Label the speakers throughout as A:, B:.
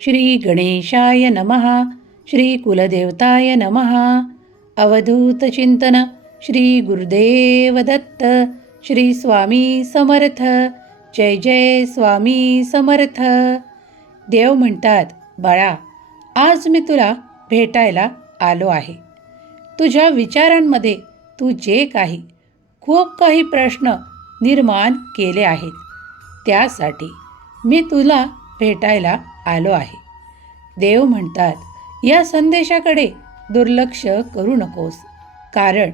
A: श्री गणेशाय नमः श्री कुलदेवताय नमः अवधूतचिंतन श्री गुरुदेव दत्त श्री स्वामी समर्थ। जय जय स्वामी समर्थ। देव म्हणतात बाळा आज मी तुला भेटायला आलो आहे. तुझ्या विचारांमध्ये तू जे काही खूप काही प्रश्न निर्माण केले आहेत त्यासाठी मी तुला भेटायला आलो आहे. देव म्हणतात या संदेशाकडे दुर्लक्ष करू नकोस. कारण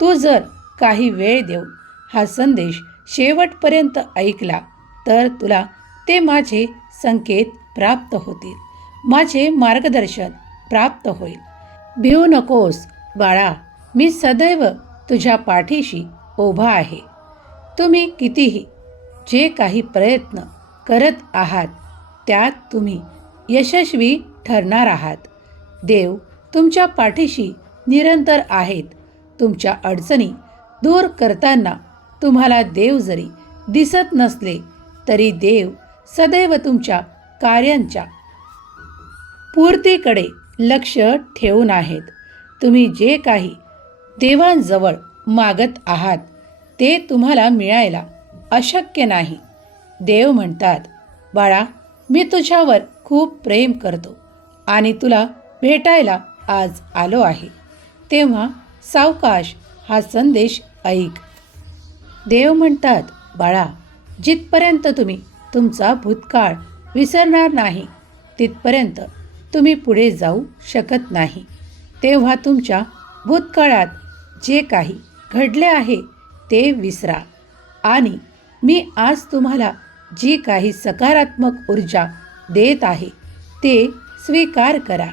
A: तू जर काही वेळ देऊन हा संदेश शेवटपर्यंत ऐकला तर तुला ते माझे संकेत प्राप्त होतील. माझे मार्गदर्शन प्राप्त होईल. भिवू नकोस बाळा. मी सदैव तुझ्या पाठीशी उभा आहे. तुम्ही कितीही जे काही प्रयत्न करत आहात त्यात तुम्ही यशस्वी ठरणार आहात. देव तुमच्या पाठीशी निरंतर आहेत. तुमच्या अडचणी दूर करताना तुम्हाला देव जरी दिसत नसले तरी देव सदैव तुमच्या कार्यांच्या पूर्तीकडे लक्ष ठेवून आहेत. तुम्ही जे काही देवांजवळ मागत आहात ते तुम्हाला मिळायला अशक्य नाही. देव म्हणतात बाळा मी तुझ्यावर खूप प्रेम करतो आणि तुला भेटायला आज आलो आहे. तेव्हा सावकाश हा संदेश ऐक. देव म्हणतात बाळा जिथपर्यंत तुम्ही तुमचा भूतकाळ विसरणार नाही तिथपर्यंत तुम्ही पुढे जाऊ शकत नाही. तेव्हा तुमच्या भूतकाळात जे काही घडले आहे ते विसरा. आणि मी आज तुम्हाला जी काही सकारात्मक ऊर्जा देत आहे ते स्वीकार करा.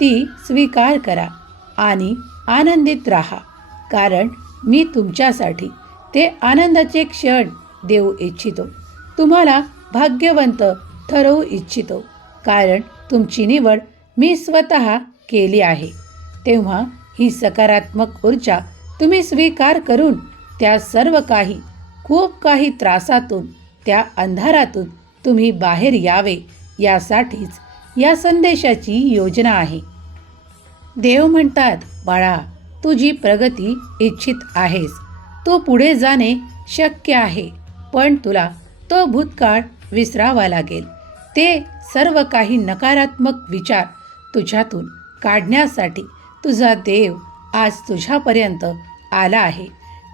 A: ती स्वीकार करा आणि आनंदित राहा कारण मी तुमच्यासाठी ते आनंदाचे क्षण देऊ इच्छितो. तुम्हाला भाग्यवंत ठरवू इच्छितो कारण तुमची निवड मी स्वतः केली आहे. तेव्हा ही सकारात्मक ऊर्जा तुम्ही स्वीकार करून त्या सर्व काही खूप काही त्रासातून त्या अंधारातून तुम्ही बाहेर यावे यासाठीच या संदेशाची योजना आहे. देव म्हणतात बाळा तुझी प्रगती इच्छित आहेस तू पुढे जाणे शक्य आहे पण तुला तो भूतकाळ विसरावा लागेल. ते सर्व काही नकारात्मक विचार तुझ्यातून काढण्यासाठी तुझा देव आज तुझ्यापर्यंत आला आहे.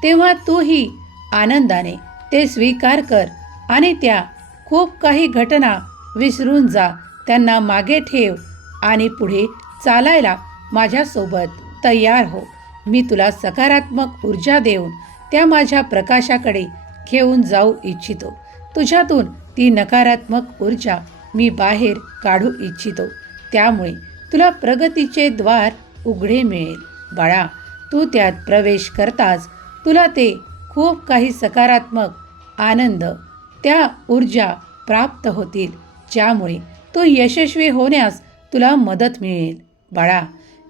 A: तेव्हा तूही आनंदाने ते स्वीकार कर आणि त्या खूप काही घटना विसरून जा त्यांना मागे ठेव आणि पुढे चालायला माझ्यासोबत तयार हो. मी तुला सकारात्मक ऊर्जा देऊन त्या माझ्या प्रकाशाकडे घेऊन जाऊ इच्छितो. तुझ्यातून ती नकारात्मक ऊर्जा मी बाहेर काढू इच्छितो. त्यामुळे तुला प्रगतीचे द्वार उघडे मिळेल. बाळा तू त्यात प्रवेश करताच तुला ते खूप काही सकारात्मक आनंद त्या ऊर्जा प्राप्त होतील ज्यामुळे तू यशस्वी होण्यास तुला मदत मिळेल. बाळा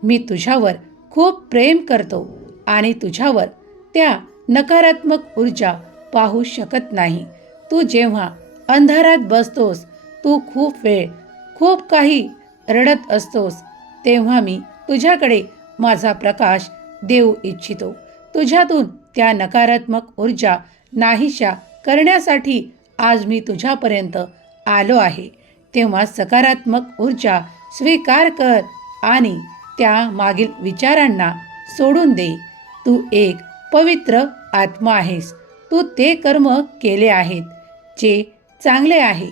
A: मी तुझ्यावर खूप प्रेम करतो आणि तुझ्यावर त्या नकारात्मक ऊर्जा पाहू शकत नाही. तू जेव्हा अंधारात बसतोस तू खूप वेळ खूप काही रडत असतोस तेव्हा मी तुझ्याकडे माझा प्रकाश देऊ इच्छितो. तुझ्यातून त्या नकारात्मक ऊर्जा नाहीशा करण्यासाठी आज मी तुझ्यापर्यंत आलो आहे. तेव्हा सकारात्मक ऊर्जा स्वीकार कर आणि त्या मागील विचारांना सोडून दे. तू एक पवित्र आत्मा आहेस. तू ते कर्म केले आहेत जे चांगले आहे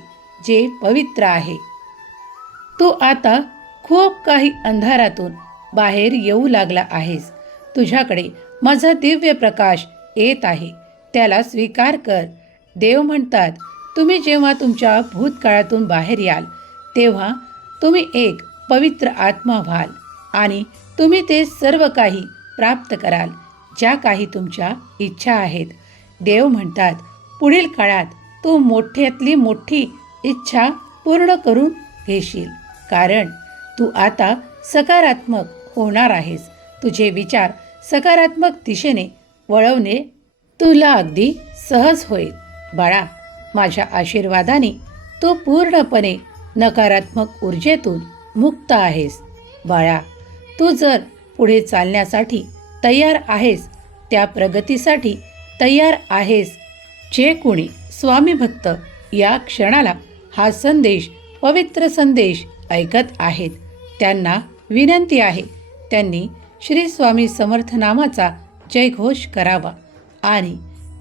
A: जे पवित्र आहे. तू आता खूप काही अंधारातून बाहेर येऊ लागला आहेस. तुझ्याकडे माझा दिव्य प्रकाश येत आहे. त्याला स्वीकार कर. देव म्हणतात तुम्ही जेव्हा तुमच्या भूतकाळातून बाहेर याल तेव्हा तुम्ही एक पवित्र आत्मा व्हाल आणि तुम्ही ते सर्व काही प्राप्त कराल ज्या काही तुमच्या इच्छा आहेत. देव म्हणतात पुढील काळात तू मोठ्यातली मोठी इच्छा पूर्ण करून घेशील कारण तू आता सकारात्मक होणार आहेस. तुझे विचार सकारात्मक दिशेने वळवणे तुला अगदी सहज होईल. बाळा माझ्या आशीर्वादाने तू पूर्णपणे नकारात्मक ऊर्जेतून मुक्त आहेस. बाळा तू जर पुढे चालण्यासाठी तयार आहेस त्या प्रगतीसाठी तयार आहेस. जे कोणी स्वामी भक्त या क्षणाला हा संदेश पवित्र संदेश ऐकत आहेत त्यांना विनंती आहे त्यांनी श्री स्वामी समर्थ नामाचा जयघोष करावा. आणि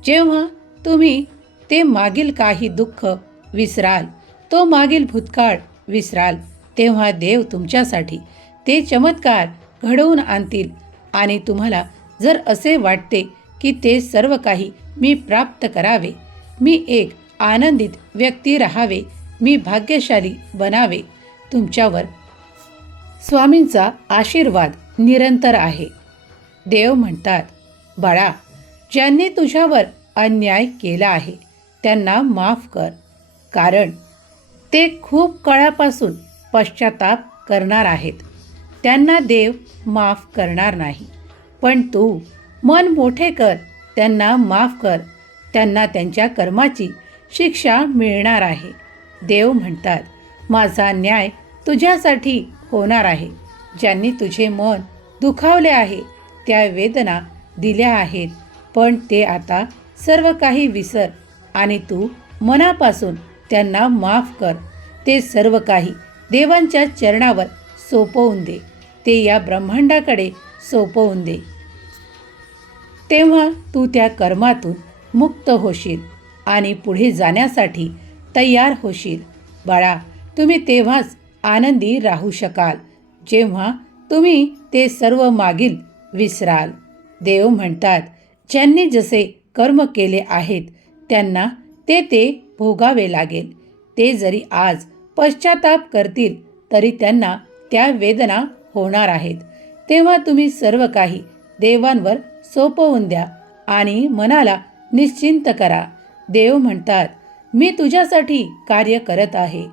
A: जेव्हा तुम्ही ते मागील काही दुःख विसराल तो मागील भूतकाळ विसराल. तेव्हा देव तुमच्यासाठी ते चमत्कार घडवून आणतील आणि तुम्हाला जर असे वाटते की ते सर्व काही मी प्राप्त करावे मी एक आनंदित व्यक्ती राहावे मी भाग्यशाली बनावे तुमच्यावर स्वामींचा आशीर्वाद निरंतर आहे. देव म्हणतात बाळा ज्यांनी तुझ्यावर अन्याय केला आहे त्यांना माफ कर. कारण ते खूप काळापासून पश्चाताप करणार आहेत. त्यांना देव माफ करणार नाही. पण तू मन मोठे कर. त्यांना माफ कर. त्यांना त्यांच्या कर्माची शिक्षा मिळणार आहे. देव म्हणतात माझा न्याय तुझ्यासाठी होणार आहे. ज्यांनी तुझे मन दुखावले आहे त्या वेदना दिल्या आहेत. पण ते आता सर्व काही विसर आणि तू मनापासून त्यांना माफ कर. ते सर्व काही देवांच्या चरणावर सोपवून दे. ते या ब्रह्मांडाकडे सोपवून दे. तेव्हा तू त्या कर्मातून मुक्त होशील आणि पुढे जाण्यासाठी तयार होशील. बाळा तुम्ही तेव्हाच आनंदी राहू शकाल. जेव्हा तुम्ही ते सर्व मागील विसराल. देव म्हणतात ज्यांनी जसे कर्म केले आहेत त्यांना ते ते भोगावे लागेल. ते जरी आज पश्चाताप करतील तरी त्यांना त्या वेदना होणार आहेत. तेव्हा तुम्ही सर्व काही देवांवर सोपवून द्या आणि मनाला निश्चिंत करा. देव म्हणतात मी तुझ्यासाठी कार्य करत आहे.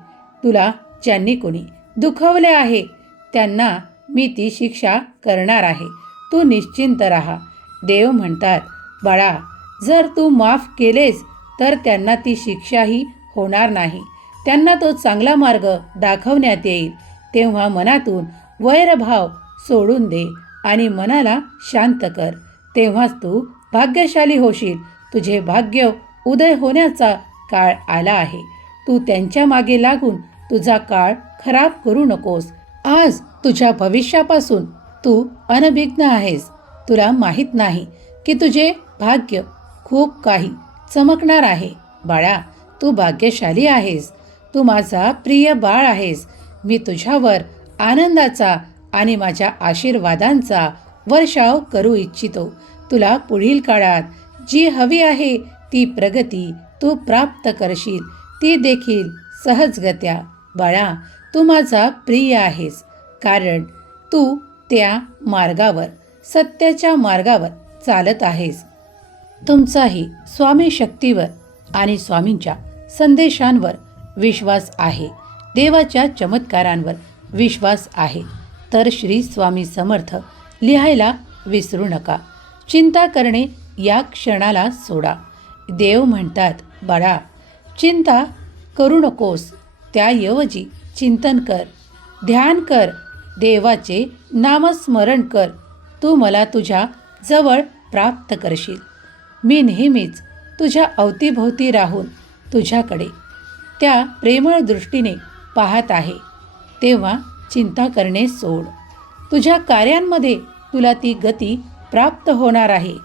A: तुला ज्यांनी कोणी दुखवले आहे त्यांना मी ती शिक्षा करणार आहे. तू निश्चिंत राहा. देव म्हणतात बाळा जर तू माफ केलेस तर त्यांना ती शिक्षाही होणार नाही. त्यांना तो चांगला मार्ग दाखवण्यात येईल. तेव्हा मनातून वैरभाव सोडून दे आणि मनाला शांत कर. तेव्हाच तू भाग्यशाली होशील. तुझे भाग्य उदय होण्याचा काळ आला आहे. तू त्यांच्या मागे लागून तुझा काळ खराब करू नकोस. आज तुझ्या भविष्यापासून तू अनभिज्ञ आहेस. तुला माहीत नाही की तुझे भाग्य खूप काही चमकणार आहे. बाळा तू भाग्यशाली आहेस. तू माझा प्रिय बाळ आहेस. मी तुझ्यावर आनंदाचा आणि माझ्या आशीर्वादांचा वर्षाव करू इच्छितो. तुला पुढील काळात जी हवी आहे ती प्रगती तू प्राप्त करशील. ती देखील सहजगत्या. बाळा तू माझा प्रिय आहेस. कारण तू त्या मार्गावर सत्याच्या मार्गावर चालत आहेस. तुमचाही स्वामी शक्तीवर आणि स्वामींच्या संदेशांवर विश्वास आहे. देवाच्या चमत्कारांवर विश्वास आहे. तर श्री स्वामी समर्थ लिहायला विसरू नका. चिंता करणे या क्षणाला सोडा. देव म्हणतात बाळा चिंता करू नकोस. त्याऐवजी चिंतन कर. ध्यान कर. देवाचे नामस्मरण कर. तू मला तुझ्या जवळ प्राप्त करशील. मी नेहमीच तुझ्या अवतीभोवती राहून तुझ्याकडे त्या प्रेमळ दृष्टीने पाहत आहे. तेव्हा चिंता करणे सोड. तुझ्या कार्यांमध्ये तुला ती गती प्राप्त होणार आहे.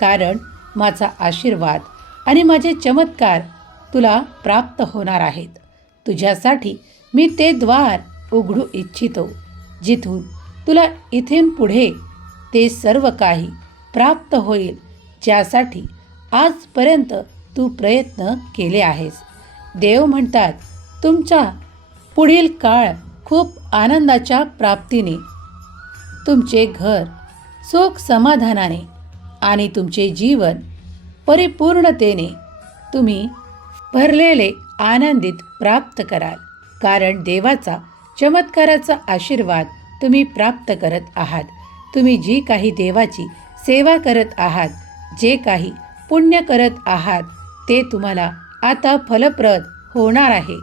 A: कारण माझा आशीर्वाद आणि माझे चमत्कार तुला प्राप्त होणार आहेत. तुझ्यासाठी मी ते द्वार उघडू इच्छितो जिथून तुला इथून पुढे ते सर्व काही प्राप्त होईल. ज्यासाठी आजपर्यंत तू प्रयत्न केले आहेस. देव म्हणतात तुमचा पुढील काळ खूप आनंदाच्या प्राप्तीने तुमचे घर सुख समाधानाने आणि तुमचे जीवन परिपूर्णतेने तुम्ही भरलेले आनंदित प्राप्त कराल. कारण देवाचा चमत्काराचा आशीर्वाद तुम्ही प्राप्त करत आहात. तुम्ही जी काही देवाची सेवा करत आहात जे काही पुण्य करत आहात ते तुम्हाला आता फलप्रद होणार आहे.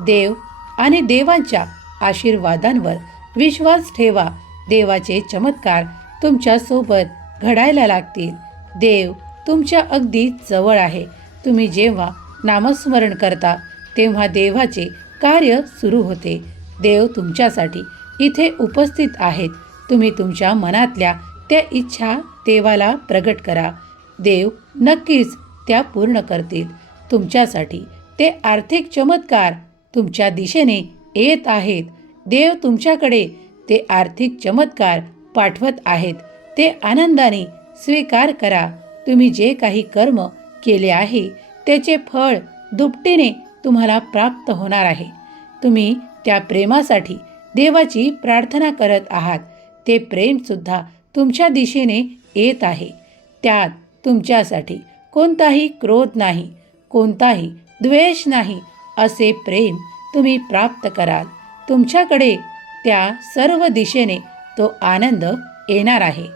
A: देव आणि देवांच्या आशीर्वादांवर विश्वास ठेवा. देवाचे चमत्कार तुमच्यासोबत घडायला लागतील. देव तुमच्या अगदी जवळ आहे. तुम्ही जेव्हा नामस्मरण करता तेव्हा देवाचे कार्य सुरू होते. देव तुमच्यासाठी इथे उपस्थित आहेत. तुम्ही तुमच्या मनातल्या त्या इच्छा देवाला प्रगट करा. देव नक्कीच त्या पूर्ण करतील. तुमच्यासाठी ते आर्थिक चमत्कार तुमच्या दिशेने येत आहेत. देव तुमच्याकडे ते आर्थिक चमत्कार पाठवत आहेत. ते आनंदाने स्वीकार करा. तुम्ही जे काही कर्म केले आहे त्याचे फळ दुपटीने तुम्हाला प्राप्त होणार आहे. तुम्ही त्या प्रेमासाठी देवाची प्रार्थना करत आहात. ते प्रेमसुद्धा तुमच्या दिशेने येत आहे. त्यात तुमच्यासाठी कोणताही क्रोध नाही कोणताही द्वेष नाही असे प्रेम तुम्ही प्राप्त कराल. तुमच्याकडे त्या सर्व दिशेने तो आनंद येणार आहे.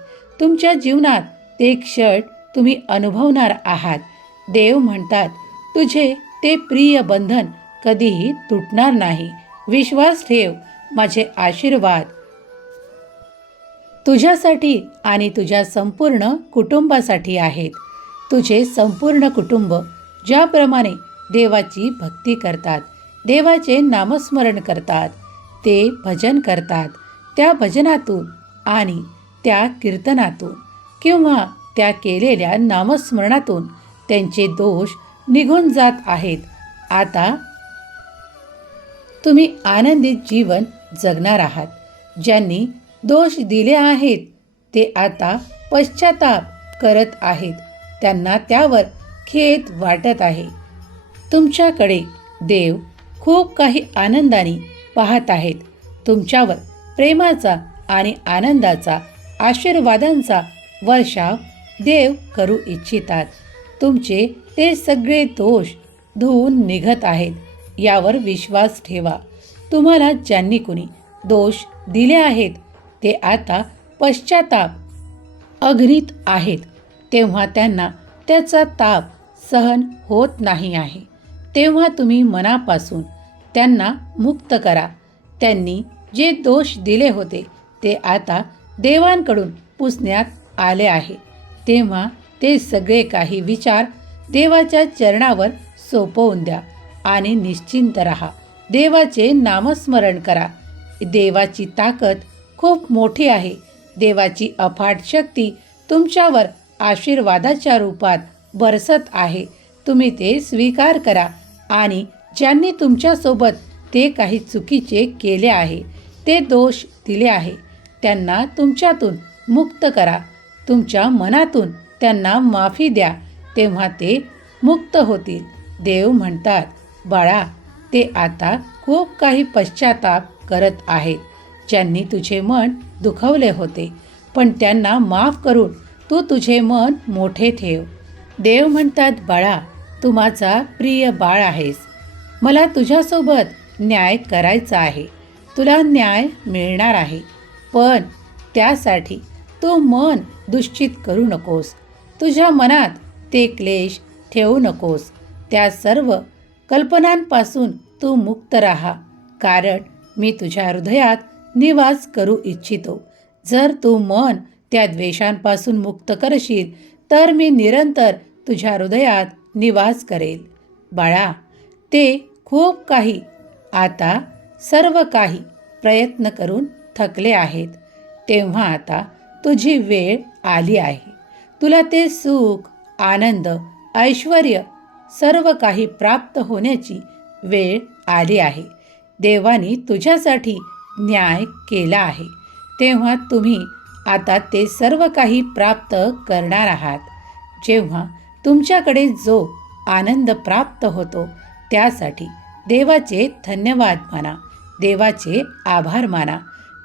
A: तुमच्या जीवनात ते क्षण तुम्ही अनुभवणार आहात. देव म्हणतात तुझे ते प्रिय बंधन कधीही तुटणार नाही. विश्वास ठेव माझे आशीर्वाद तुझ्यासाठी आणि तुझ्या संपूर्ण कुटुंबासाठी आहेत. तुझे संपूर्ण कुटुंब ज्याप्रमाणे देवाची भक्ती करतात देवाचे नामस्मरण करतात ते भजन करतात त्या भजनातून आणि त्या कीर्तनातून किंवा त्या केलेल्या नामस्मरणातून त्यांचे दोष निघून जात आहेत. आता तुम्ही आनंदित जीवन जगणार आहात. ज्यांनी दोष दिले आहेत. ते आता पश्चाताप करत आहेत. त्यांना त्यावर खेद वाटत आहे. तुमच्याकडे देव खूप काही आनंदाने पाहत आहेत. तुमच्यावर प्रेमाचा आणि आनंदाचा आशीर्वादांचा वर्षाव देव करू इच्छितात. तुमचे ते सगळे दोष धुवून निघत आहेत. यावर विश्वास ठेवा. तुम्हाला ज्यांनी कुणी दोष दिले आहेत ते आता पश्चाताप अग्नीत आहेत. तेव्हा त्यांना त्याचा ताप सहन होत नाही आहे. तेव्हा तुम्ही मनापासून त्यांना मुक्त करा. त्यांनी जे दोष दिले होते ते आता देवांकडून पुसण्यात आले आहे. तेव्हा ते सगळे काही विचार देवाच्या चरणावर सोपवून द्या आणि निश्चिंत राहा. देवाचे नामस्मरण करा. देवाची ताकद खूप मोठी आहे. देवाची अफाट शक्ती तुमच्यावर आशीर्वादाच्या रूपात बरसत आहे. तुम्ही ते स्वीकार करा आणि ज्यांनी तुमच्यासोबत ते काही चुकीचे केले आहे ते दोष दिले आहे त्यांना तुमच्यातून मुक्त करा. तुमच्या मनातून त्यांना माफी द्या तेव्हा ते मुक्त होतील. देव म्हणतात बाळा ते आता खूप काही पश्चाताप करत आहेत. ज्यांनी तुझे मन दुखवले होते. पण त्यांना माफ करून तू तुझे मन मोठे ठेव. देव म्हणतात बाळा तू माझा प्रिय बाळ आहेस. मला तुझ्यासोबत न्याय करायचा आहे. तुला न्याय मिळणार आहे. पण त्यासाठी तू मन दुश्चित करू नकोस. तुझ्या मनात ते क्लेश ठेवू नकोस. त्या सर्व कल्पनांपासून तू मुक्त राहा. कारण मी तुझ्या हृदयात निवास करू इच्छितो. जर तू मन त्या द्वेषांपासून मुक्त करशील तर मी निरंतर तुझ्या हृदयात निवास करेल. बाळा ते खूप काही आता सर्व काही प्रयत्न करून थकले आहेत. तेव्हा आता तुझी वेळ आली आहे. तुला ते सुख आनंद ऐश्वर सर्व काही प्राप्त होण्याची वेळ आली आहे. देवानी तुझ्यासाठी न्याय केला आहे. तेव्हा तुम्ही आता ते सर्व काही प्राप्त करणार आहात. जेव्हा तुमच्याकडे जो आनंद प्राप्त होतो त्यासाठी देवाचे धन्यवाद माना देवाचे आभार माना.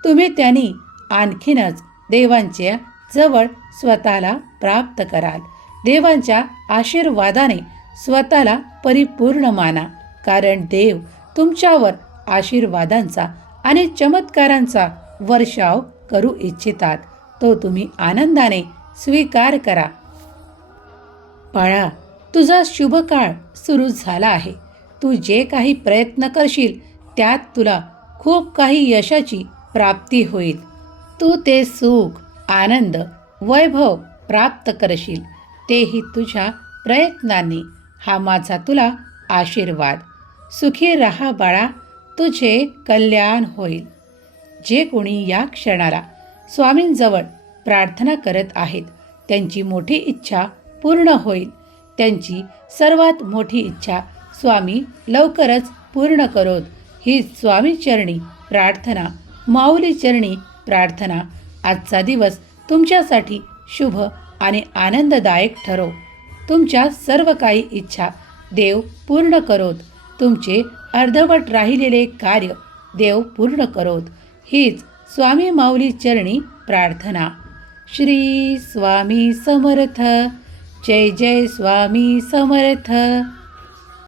A: तुम्ही त्यांनी आणखीनच देवांच्या जवळ स्वतःला प्राप्त कराल. देवांच्या आशीर्वादाने स्वतःला परिपूर्ण माना कारण देव तुमच्यावर आशीर्वादांचा आणि चमत्कारांचा वर्षाव करू इच्छितात. तो तुम्ही आनंदाने स्वीकार करा. बाळा तुझा शुभ काळ सुरू झाला आहे. तू जे काही प्रयत्न करशील त्यात तुला खूप काही यशाची प्राप्ती होईल. तू ते सुख आनंद वैभव प्राप्त करशील. तेही तुझ्या प्रयत्नांनी. हा माझा तुला आशीर्वाद. सुखी रहा बाळा. तुझे कल्याण होईल. जे कोणी या क्षणाला स्वामींजवळ प्रार्थना करत आहेत त्यांची मोठी इच्छा पूर्ण होईल. त्यांची सर्वात मोठी इच्छा स्वामी लवकरच पूर्ण करोत. ही स्वामीचरणी प्रार्थना माऊली चरणी प्रार्थना. आजचा दिवस तुमच्यासाठी शुभ आणि आनंददायक ठरो. तुमच्या सर्व काही इच्छा देव पूर्ण करोत. तुमचे अर्धवट राहिलेले कार्य देव पूर्ण करोत. हीच स्वामी माऊली चरणी प्रार्थना. श्री स्वामी समर्थ. जय जय स्वामी समर्थ.